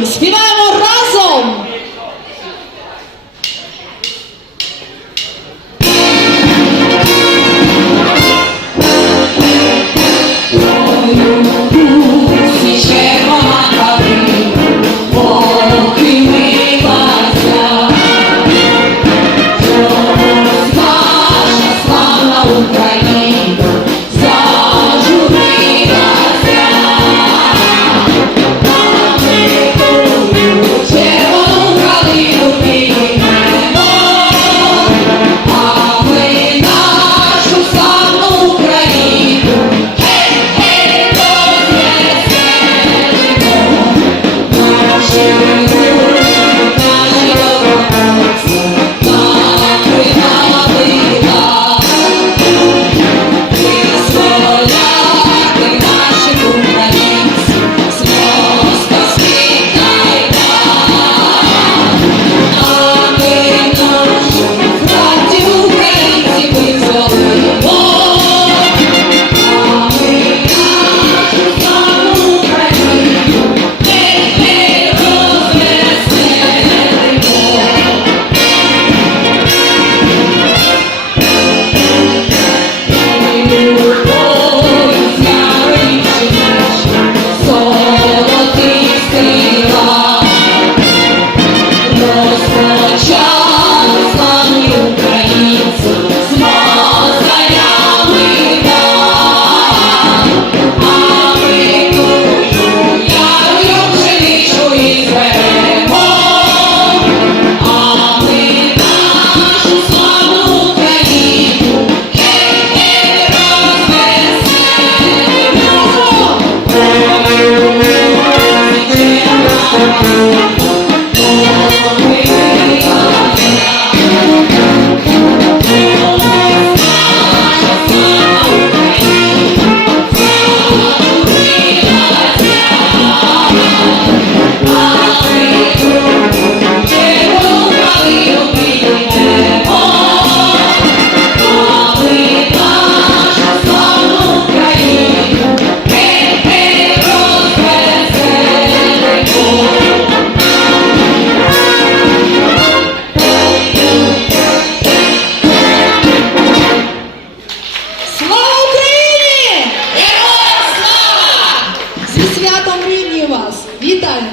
Śpiewamy razem! എന്താണ്